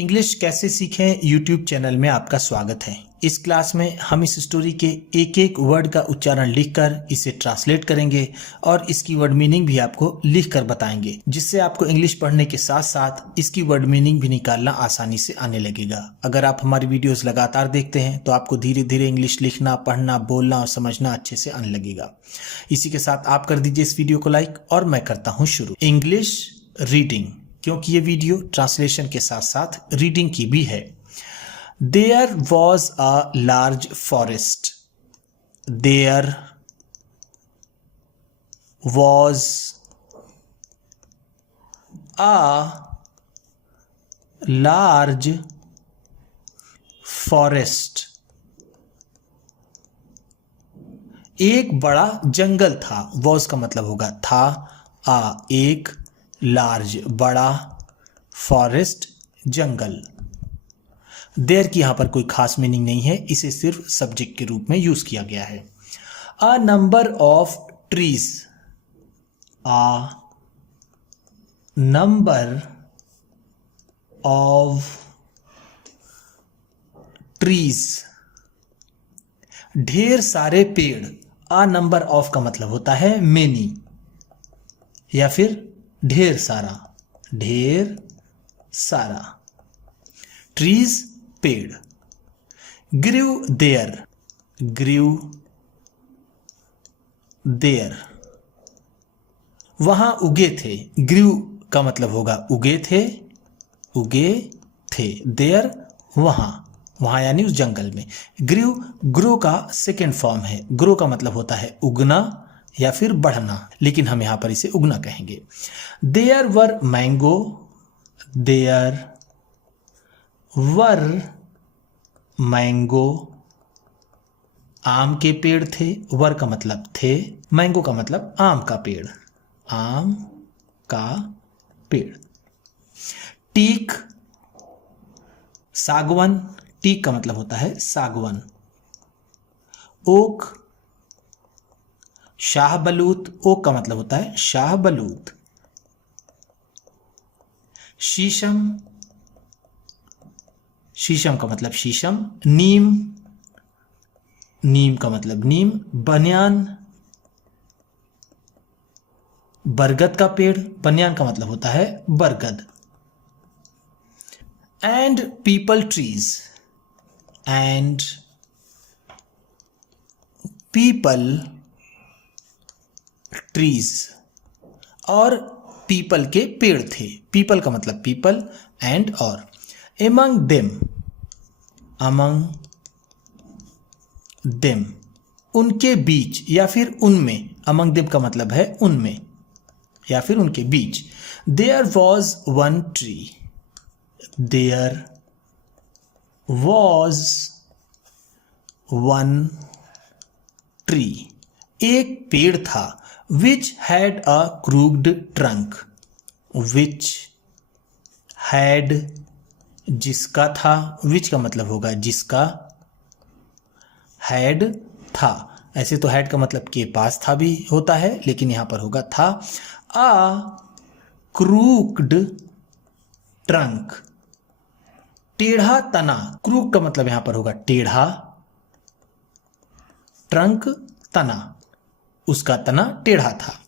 English कैसे सीखें YouTube channel में आपका स्वागत है। इस क्लास में हम इस स्टोरी के एक एक वर्ड का उच्चारण लिखकर इसे ट्रांसलेट करेंगे और इसकी वर्ड मीनिंग भी आपको लिखकर बताएंगे, जिससे आपको इंग्लिश पढ़ने के साथ साथ इसकी वर्ड मीनिंग भी निकालना आसानी से आने लगेगा। अगर आप हमारी वीडियोस लगातार देखते हैं तो आपको धीरे धीरे इंग्लिश लिखना, पढ़ना, बोलना और समझना अच्छे से आने लगेगा। इसी के साथ आप कर दीजिए इस वीडियो को लाइक और मैं करता हूँ शुरू। इंग्लिश रीडिंग, क्योंकि ये वीडियो ट्रांसलेशन के साथ साथ रीडिंग की भी है। There was a large forest. There was a large forest. एक बड़ा जंगल था। वॉज का मतलब होगा था, एक, लार्ज बड़ा, फॉरेस्ट जंगल। देयर की यहां पर कोई खास मीनिंग नहीं है, इसे सिर्फ सब्जेक्ट के रूप में यूज किया गया है। A number of trees. A number of trees, ढेर सारे पेड़। अ नंबर ऑफ का मतलब होता है मेनी या फिर ढेर सारा, ढेर सारा। ट्रीज पेड़। ग्रीव देयर, ग्रीव देयर, वहां उगे थे। ग्रीव का मतलब होगा उगे थे, उगे थे। देयर वहां, वहां यानी उस जंगल में। ग्रीव ग्रो का सेकेंड फॉर्म है। ग्रो का मतलब होता है उगना या फिर बढ़ना, लेकिन हम यहां पर इसे उगना कहेंगे। There were mango, there were mango, आम के पेड़ थे। वर का मतलब थे, मैंगो का मतलब आम का पेड़, आम का पेड़। टीक सागवन, टीक का मतलब होता है सागवन। ओक शाहबलूत, ओक का मतलब होता है शाहबलूत। शीशम, शीशम का मतलब शीशम। नीम, नीम का मतलब नीम। बनियान, बरगद का पेड़। बनियान का मतलब होता है बरगद। And people trees, and people trees, और पीपल के पेड़ थे। पीपल का मतलब पीपल, एंड और। एमंग देम, अमंग देम, उनके बीच या फिर उनमें। अमंग देम का मतलब है उनमें या फिर उनके बीच। There was one tree, there was one tree, एक पेड़ था। Which had a crooked trunk, which had, जिसका था। विच का मतलब होगा जिसका, हैड था। ऐसे तो हैड का मतलब के पास था भी होता है, लेकिन यहां पर होगा था। अ क्रूक्ड ट्रंक, टेढ़ा तना। क्रूक का मतलब यहां पर होगा टेढ़ा, ट्रंक तना, उसका तना टेढ़ा था।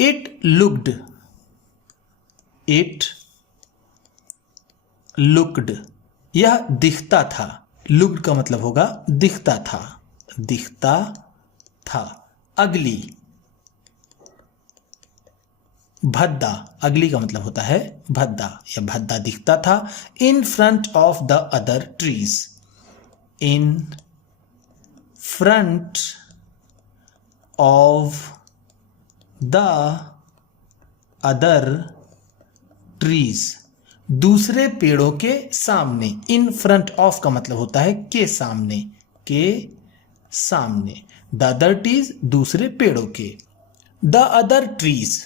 इट लुक्ड, इट लुक्ड, यह दिखता था। लुक्ड का मतलब होगा दिखता था, दिखता था। अगली, भद्दा, अगली का मतलब होता है भद्दा या भद्दा दिखता था। In front of the other trees, in front of the other trees, दूसरे पेड़ों के सामने। इन फ्रंट ऑफ का मतलब होता है के सामने, के सामने। द अदर ट्रीज, दूसरे पेड़ों के। The other trees,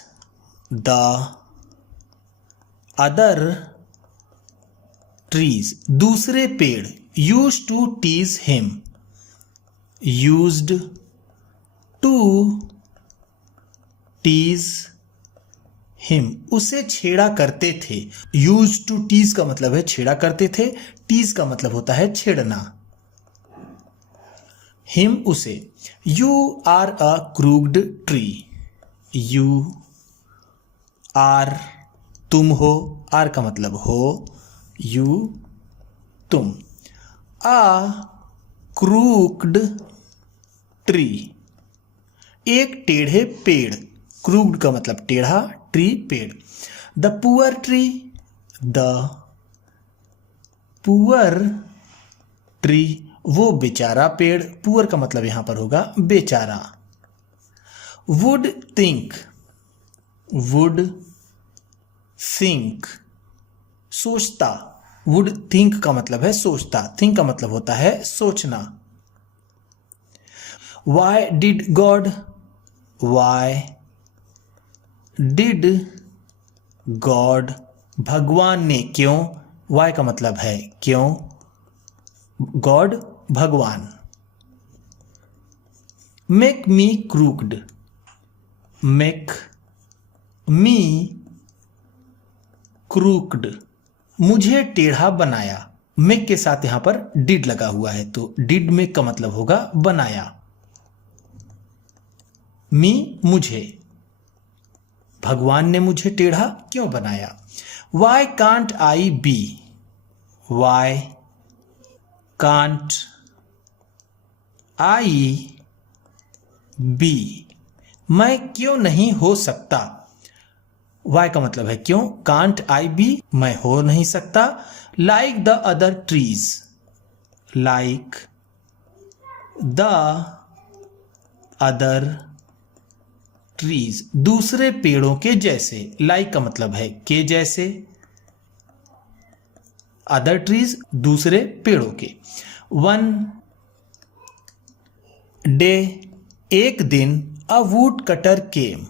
the other trees, दूसरे पेड़। Used to tease him, used to tease him उसे छेड़ा करते थे। यूज टू टीज का मतलब है छेड़ा करते थे, टीज का मतलब होता है छेड़ना। हिम उसे। You are a crooked tree. You are तुम हो, आर का मतलब हो, यू तुम। आ क्रूक्ड ट्री एक टेढ़े पेड़, क्रूक्ड का मतलब टेढ़ा, ट्री पेड़। The poor tree, the poor tree वो बेचारा पेड़, पुअर का मतलब यहां पर होगा बेचारा। वुड थिंक, वुड थिंक सोचता, वुड थिंक का मतलब है सोचता, थिंक का मतलब होता है सोचना। Why did God, why did God भगवान ने, क्यों, वाई का मतलब है क्यों, गॉड भगवान। Make me crooked, make me crooked मुझे टेढ़ा बनाया। मेक के साथ यहां पर डिड लगा हुआ है तो डिड मेक का मतलब होगा बनाया। मी मुझे, भगवान ने मुझे टेढ़ा क्यों बनाया। Why can't I be, why can't I be मैं क्यों नहीं हो सकता। वाई का मतलब है क्यों, कांट आई बी मैं हो नहीं सकता। Like the other trees, like the other trees दूसरे पेड़ों के जैसे, लाइक का मतलब है के जैसे, अदर ट्रीज दूसरे पेड़ों के। वन डे एक दिन, अ would cutter came,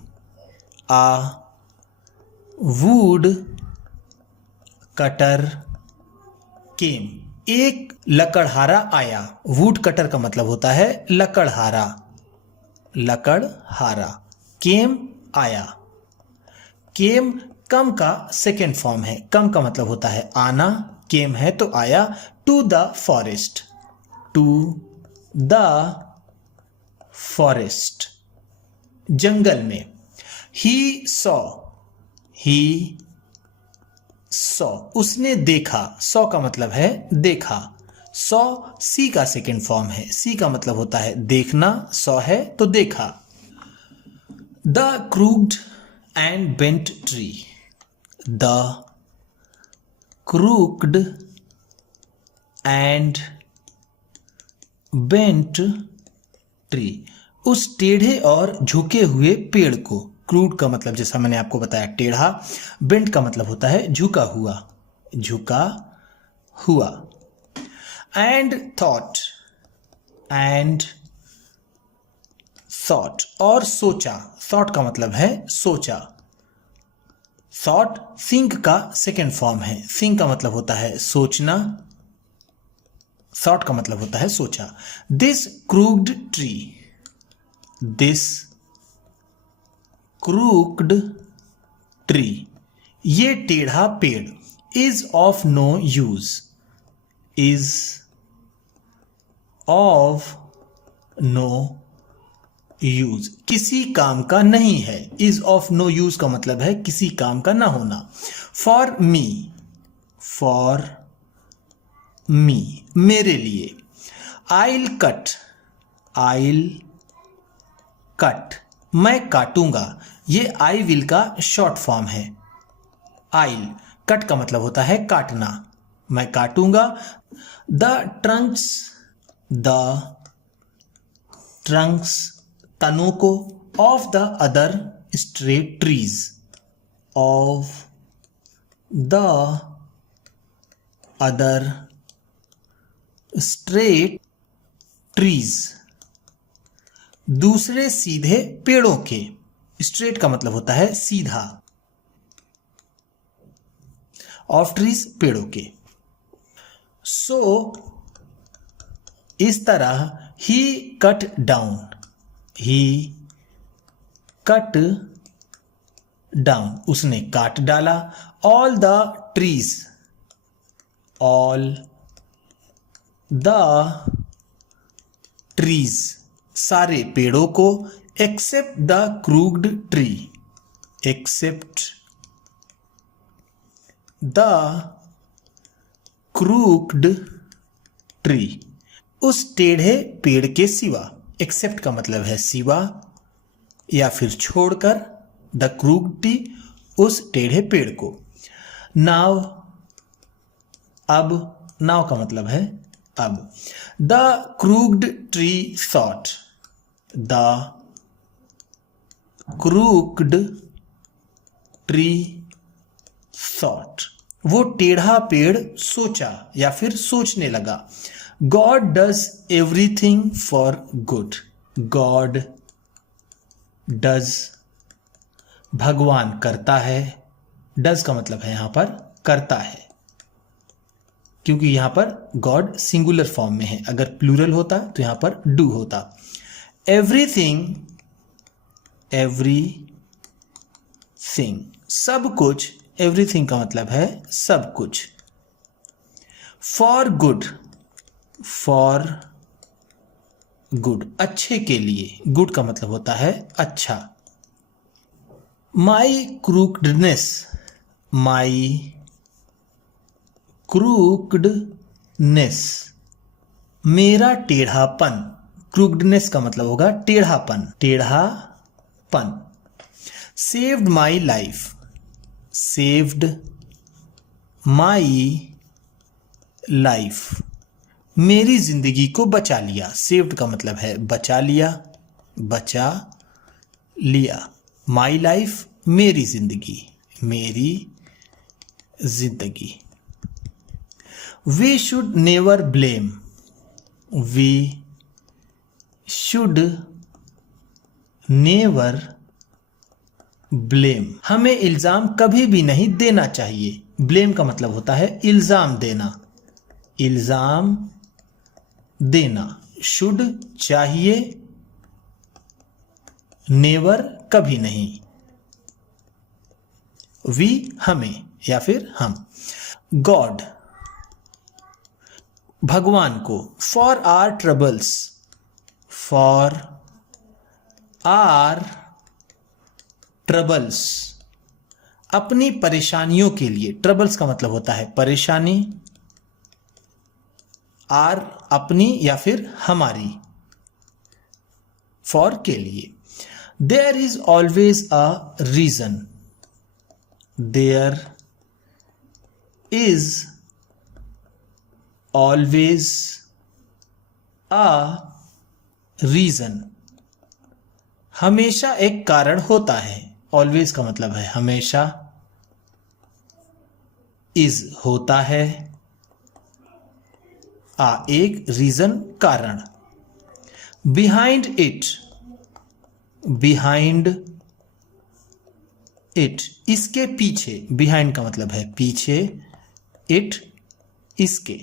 uh would cutter केम एक लकड़हारा आया। वुड कटर का मतलब होता है लकड़हारा, लकड़हारा। केम आया, केम कम का सेकेंड फॉर्म है, कम का मतलब होता है आना, केम है तो आया। To the forest, to the forest जंगल में। ही सॉ, ही सॉ उसने देखा, सॉ का मतलब है देखा। सॉ सी का सेकेंड फॉर्म है, सी का मतलब होता है देखना, सॉ है तो देखा। The crooked and bent tree, the crooked and bent tree उस टेढ़े और झुके हुए पेड़ को, क्रूड का मतलब जैसा मैंने आपको बताया टेढ़ा, बेंट का मतलब होता है झुका हुआ, झुका हुआ। एंड थॉट, एंड थॉट और सोचा, थॉट का मतलब है सोचा। थॉट थिंक का सेकेंड फॉर्म है, थिंक का मतलब होता है सोचना, थॉट का मतलब होता है सोचा। This crooked tree, this crooked tree ये टेढ़ा पेड़। Is of no use, is of no use किसी काम का नहीं है। इज ऑफ नो यूज का मतलब है किसी काम का ना होना। फॉर मी, फॉर मी मेरे लिए। आइल कट, आइल कट मैं काटूंगा, ये आई विल का शॉर्ट फॉर्म है। आइल कट का मतलब होता है काटना, मैं काटूंगा। द ट्रंक्स, द ट्रंक्स तनों को, of the other straight trees, of the other straight trees दूसरे सीधे पेड़ों के। स्ट्रेट का मतलब होता है सीधा, ऑफ ट्रीज पेड़ों के। सो इस तरह he cut down, he cut down, उसने काट डाला। All the trees, all the trees, सारे पेड़ों को। Except the crooked tree, except the crooked tree, उस टेढ़े पेड़ के सिवा। एक्सेप्ट का मतलब है सिवा या फिर छोड़कर, द क्रूक्ड ट्री, उस टेढ़े पेड़ को। नाव, अब, नाव का मतलब है अब। The crooked tree thought, the crooked tree thought, वो टेढ़ा पेड़ सोचा या फिर सोचने लगा। God does everything for good, God does, भगवान करता है। डज का मतलब है यहां पर करता है, क्योंकि यहां पर गॉड सिंगुलर फॉर्म में है। अगर प्लूरल होता तो यहां पर डू होता। एवरीथिंग, एवरीथिंग, सब कुछ। एवरीथिंग का मतलब है सब कुछ। फॉर गुड, फॉर गुड, अच्छे के लिए। गुड का मतलब होता है अच्छा। माई क्रूकडनेस, माई क्रूकडनेस, मेरा टेढ़ापन। क्रूकडनेस का मतलब होगा टेढ़ापन, टेढ़ापन। Saved my life, saved my life, मेरी जिंदगी को बचा लिया। सेव्ड का मतलब है बचा लिया, बचा लिया। माई लाइफ, मेरी जिंदगी, मेरी जिंदगी। We should never blame, we should never blame, हमें इल्जाम कभी भी नहीं देना चाहिए। ब्लेम का मतलब होता है इल्जाम देना, इल्जाम देना। शुड चाहिए, नेवर कभी नहीं। वी हमें या फिर हम। गॉड भगवान को। For our troubles, for our troubles, अपनी परेशानियों के लिए। ट्रबल्स का मतलब होता है परेशानी। आर अपनी या फिर हमारी, फॉर के लिए। There is always a reason, there is always a reason, हमेशा एक कारण होता है। ऑलवेज का मतलब है हमेशा। इज होता है, एक रीजन कारण। बिहाइंड इट, बिहाइंड इट, इसके पीछे। बिहाइंड का मतलब है पीछे, इट इसके,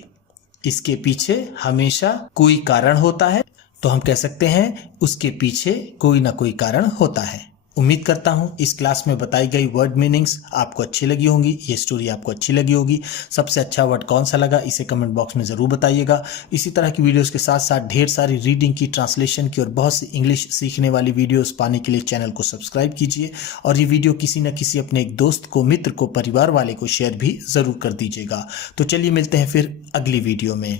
इसके पीछे हमेशा कोई कारण होता है। तो हम कह सकते हैं उसके पीछे कोई ना कोई कारण होता है। उम्मीद करता हूं इस क्लास में बताई गई वर्ड मीनिंग्स आपको अच्छी लगी होंगी, ये स्टोरी आपको अच्छी लगी होगी। सबसे अच्छा वर्ड कौन सा लगा इसे कमेंट बॉक्स में ज़रूर बताइएगा। इसी तरह की वीडियोस के साथ साथ ढेर सारी रीडिंग की, ट्रांसलेशन की और बहुत सी इंग्लिश सीखने वाली वीडियोस पाने के लिए चैनल को सब्सक्राइब कीजिए और ये वीडियो किसी न किसी अपने एक दोस्त को, मित्र को, परिवार वाले को शेयर भी ज़रूर कर दीजिएगा। तो चलिए मिलते हैं फिर अगली वीडियो में।